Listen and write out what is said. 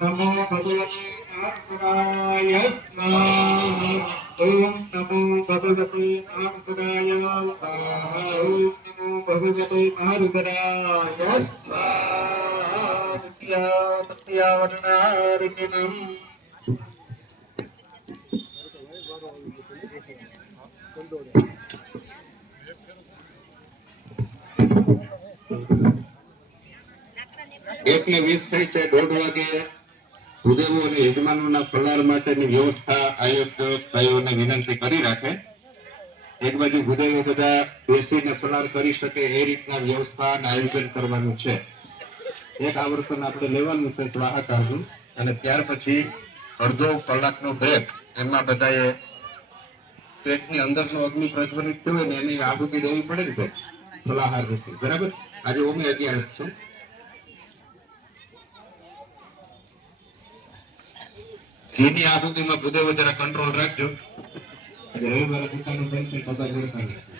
नमो भगवते नारायणाय स्वाहा। ओम नमो भगवते नारायणाय स्वाहा। ओम नमो भगवते नारायणाय स्वाहा। सत्यावरणार्पिणम्। एक ने 20 થઈ છે 1:30 વાગે ભૂદેવો અને યજમાનોના ફલાર માટેની વ્યવસ્થા આયોજક ભાઈઓને વિનંતી કરી રાખે। એક બાજુ ભૂદેવો બધા બેસીને ફલાર કરી શકે એ રીતના વ્યવસ્થા અને આયોજન કરવાનું છે। એક આવર્તન આપણે લેવાનું છે સ્વાહાકારનું અને ત્યાર પછી અડધો કલાકનો બ્રેક। એમાં બધાએ પેટની અંદરનો અગ્નિ પ્રજ્વલિત થયો ને એની આહુતિ દેવી પડે ને ફલાહાર રૂપી, બરાબર। આજે ઓમે 11 છે। ઘીની આહુતિમાં ભૂદેવો જરા કંટ્રોલ રાખજો। આજે રવિવારે દુકાનો બંધ છે, બધા જોડતા નથી।